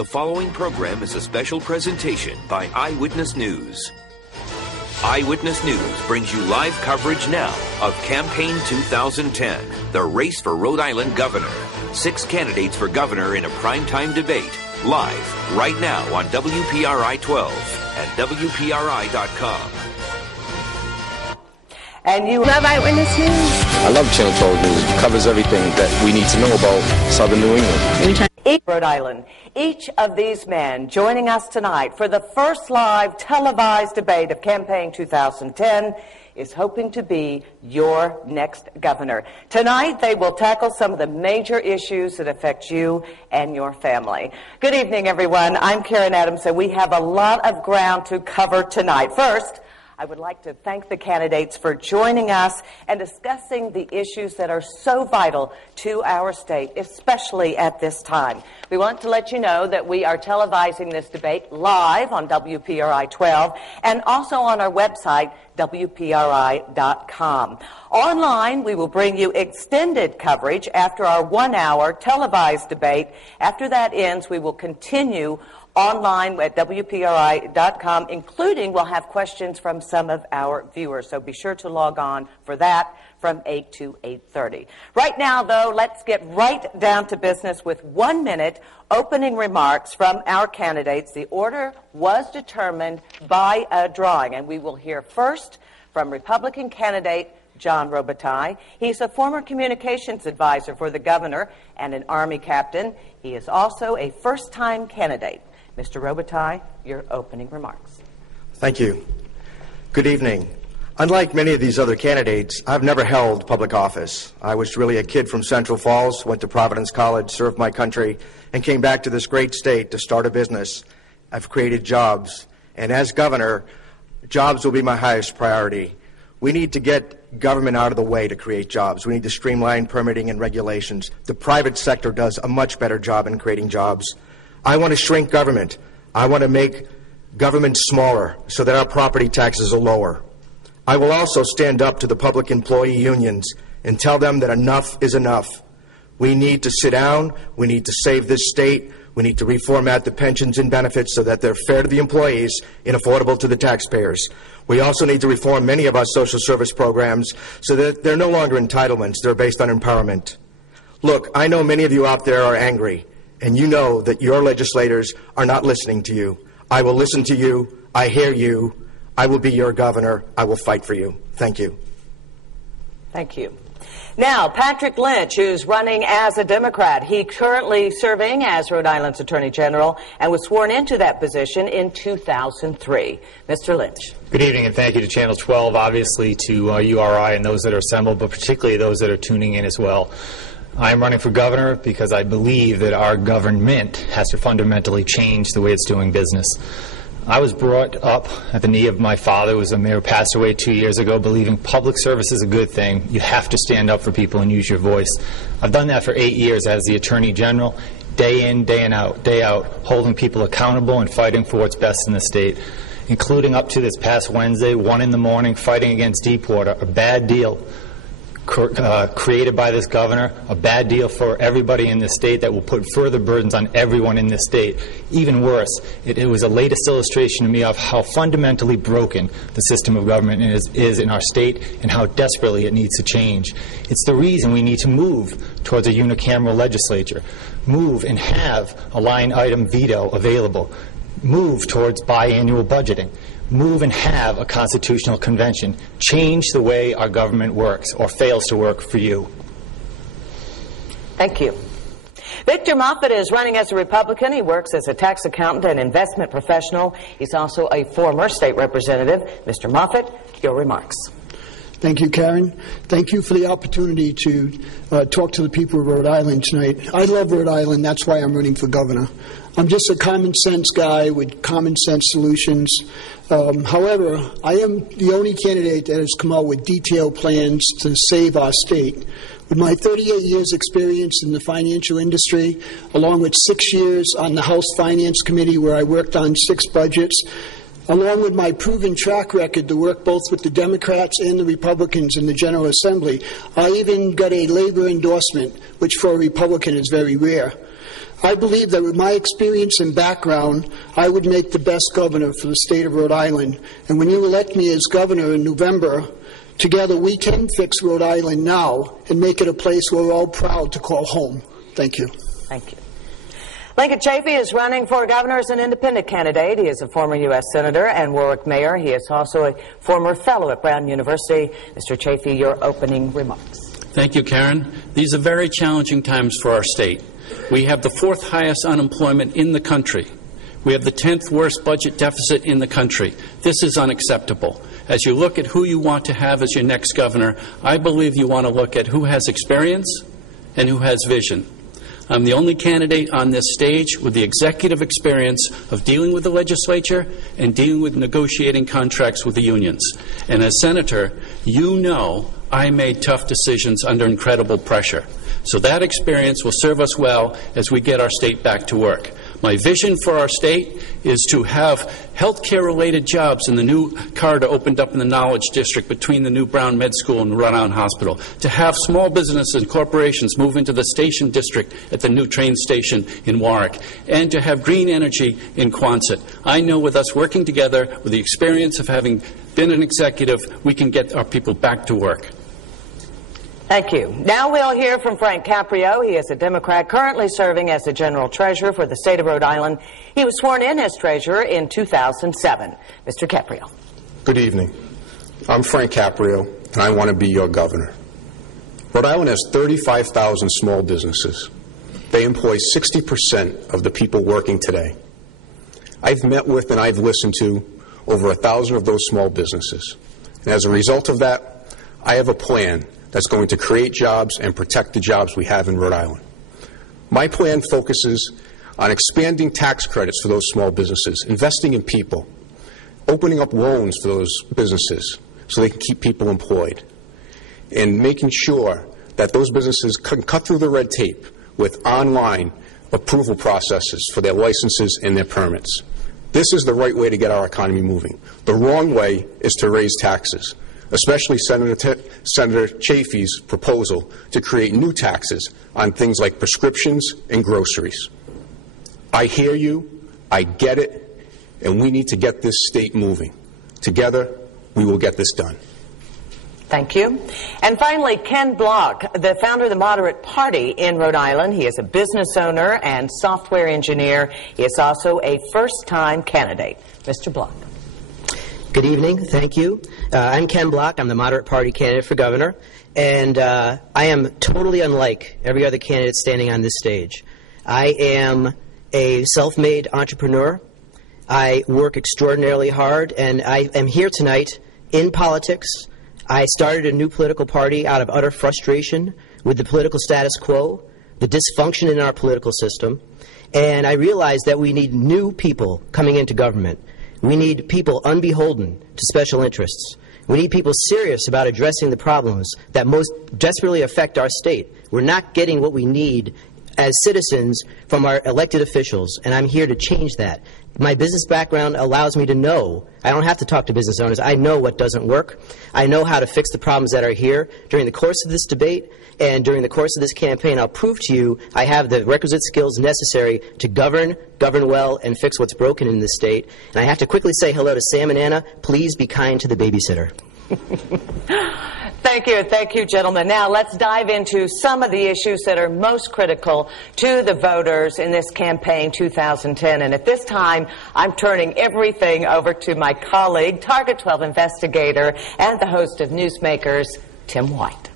The following program is a special presentation by Eyewitness News. Eyewitness News brings you live coverage now of Campaign 2010, the race for Rhode Island governor. 6 candidates for governor in a primetime debate, live right now on WPRI 12 and WPRI.com. And you love Eyewitness News? I love Channel 12 News. It covers everything that we need to know about Southern New England. Rhode Island. Each of these men joining us tonight for the first live televised debate of Campaign 2010 is hoping to be your next governor. Tonight, they will tackle some of the major issues that affect you and your family. Good evening, everyone. I'm Karen Adams, and we have a lot of ground to cover tonight. First, I would like to thank the candidates for joining us and discussing the issues that are so vital to our state, especially at this time. We want to let you know that we are televising this debate live on WPRI 12 and also on our website, WPRI.com. Online, we will bring you extended coverage after our 1-hour televised debate. After that ends, we will continue online at WPRI.com, including we'll have questions from some of our viewers. So be sure to log on for that from 8 to 8:30. Right now, though, let's get right down to business with 1-minute opening remarks from our candidates. The order was determined by a drawing, and we will hear first from Republican candidate John Robitaille. He's a former communications advisor for the governor and an Army captain. He is also a first-time candidate. Mr. Robitaille, your opening remarks. Thank you. Good evening. Unlike many of these other candidates, I've never held public office. I was really a kid from Central Falls, went to Providence College, served my country, and came back to this great state to start a business. I've created jobs, and as governor, jobs will be my highest priority. We need to get government out of the way to create jobs. We need to streamline permitting and regulations. The private sector does a much better job in creating jobs. I want to shrink government. I want to make government smaller so that our property taxes are lower. I will also stand up to the public employee unions and tell them that enough is enough. We need to sit down. We need to save this state. We need to reformat the pensions and benefits so that they're fair to the employees and affordable to the taxpayers. We also need to reform many of our social service programs so that they're no longer entitlements. They're based on empowerment. Look, I know many of you out there are angry, and you know that your legislators are not listening to you. I will listen to you. I hear you. I will be your governor. I will fight for you. Thank you. Thank you. Now, Patrick Lynch, who's running as a Democrat. He currently serving as Rhode Island's Attorney General and was sworn into that position in 2003. Mr. Lynch. Good evening, and thank you to Channel 12, obviously to URI and those that are assembled, but particularly those that are tuning in as well. I am running for governor because I believe that our government has to fundamentally change the way it's doing business. I was brought up at the knee of my father, who was a mayor who passed away 2 years ago, believing public service is a good thing. You have to stand up for people and use your voice. I've done that for 8 years as the Attorney General, day in, day out, holding people accountable and fighting for what's best in the state, including up to this past Wednesday, 1 in the morning, fighting against Deepwater, a bad deal created by this governor, a bad deal for everybody in this state that will put further burdens on everyone in this state. Even worse, it was a latest illustration to me of how fundamentally broken the system of government is in our state and how desperately it needs to change. It's the reason we need to move towards a unicameral legislature, move and have a line item veto available, move towards biannual budgeting, move and have a constitutional convention, change the way our government works or fails to work for you. Thank you. Victor Moppet is running as a Republican. He works as a tax accountant and investment professional. He's also a former state representative. Mr. Moppet, your remarks. Thank you, Karen. Thank you for the opportunity to talk to the people of Rhode Island tonight. I love Rhode Island. That's why I'm running for governor. I'm just a common sense guy with common sense solutions. However, I am the only candidate that has come out with detailed plans to save our state. With my 38 years experience in the financial industry, along with 6 years on the House Finance Committee where I worked on 6 budgets, along with my proven track record to work both with the Democrats and the Republicans in the General Assembly, I even got a labor endorsement, which for a Republican is very rare. I believe that with my experience and background, I would make the best governor for the state of Rhode Island. And when you elect me as governor in November, together we can fix Rhode Island now and make it a place we're all proud to call home. Thank you. Thank you. Lincoln Chafee is running for governor as an independent candidate. He is a former U.S. Senator and Warwick Mayor. He is also a former fellow at Brown University. Mr. Chafee, your opening remarks. Thank you, Karen. These are very challenging times for our state. We have the 4th highest unemployment in the country. We have the 10th worst budget deficit in the country. This is unacceptable. As you look at who you want to have as your next governor, I believe you want to look at who has experience and who has vision. I'm the only candidate on this stage with the executive experience of dealing with the legislature and dealing with negotiating contracts with the unions. And as senator, you know I made tough decisions under incredible pressure. So that experience will serve us well as we get our state back to work. My vision for our state is to have healthcare-related jobs in the new corridor opened up in the Knowledge District between the new Brown Med School and Rhode Island Hospital, to have small businesses and corporations move into the Station District at the new train station in Warwick, and to have green energy in Quonset. I know with us working together, with the experience of having been an executive, we can get our people back to work. Thank you. Now we'll hear from Frank Caprio. He is a Democrat currently serving as the General Treasurer for the state of Rhode Island. He was sworn in as Treasurer in 2007. Mr. Caprio. Good evening. I'm Frank Caprio, and I want to be your governor. Rhode Island has 35,000 small businesses. They employ 60% of the people working today. I've met with and I've listened to over 1,000 of those small businesses. And as a result of that, I have a plan that's going to create jobs and protect the jobs we have in Rhode Island. My plan focuses on expanding tax credits for those small businesses, investing in people, opening up loans for those businesses so they can keep people employed, and making sure that those businesses can cut through the red tape with online approval processes for their licenses and their permits. This is the right way to get our economy moving. The wrong way is to raise taxes, especially Senator Chafee's proposal to create new taxes on things like prescriptions and groceries. I hear you, I get it, and we need to get this state moving. Together, we will get this done. Thank you. And finally, Ken Block, the founder of the Moderate Party in Rhode Island. He is a business owner and software engineer. He is also a first-time candidate. Mr. Block. Good evening. Thank you. I'm Ken Block. I'm the Moderate Party candidate for governor, and I am totally unlike every other candidate standing on this stage. I am a self-made entrepreneur. I work extraordinarily hard, and I am here tonight in politics. I started a new political party out of utter frustration with the political status quo, the dysfunction in our political system, and I realized that we need new people coming into government. We need people unbeholden to special interests. We need people serious about addressing the problems that most desperately affect our state. We're not getting what we need as citizens from our elected officials, and I'm here to change that. My business background allows me to know. I don't have to talk to business owners. I know what doesn't work. I know how to fix the problems that are here. During the course of this debate and during the course of this campaign, I'll prove to you I have the requisite skills necessary to govern well, and fix what's broken in this state. And I have to quickly say hello to Sam and Anna. Please be kind to the babysitter. Thank you, gentlemen. Now let's dive into some of the issues that are most critical to the voters in this campaign 2010. And at this time, I'm turning everything over to my colleague, Target 12 investigator, and the host of Newsmakers, Tim White.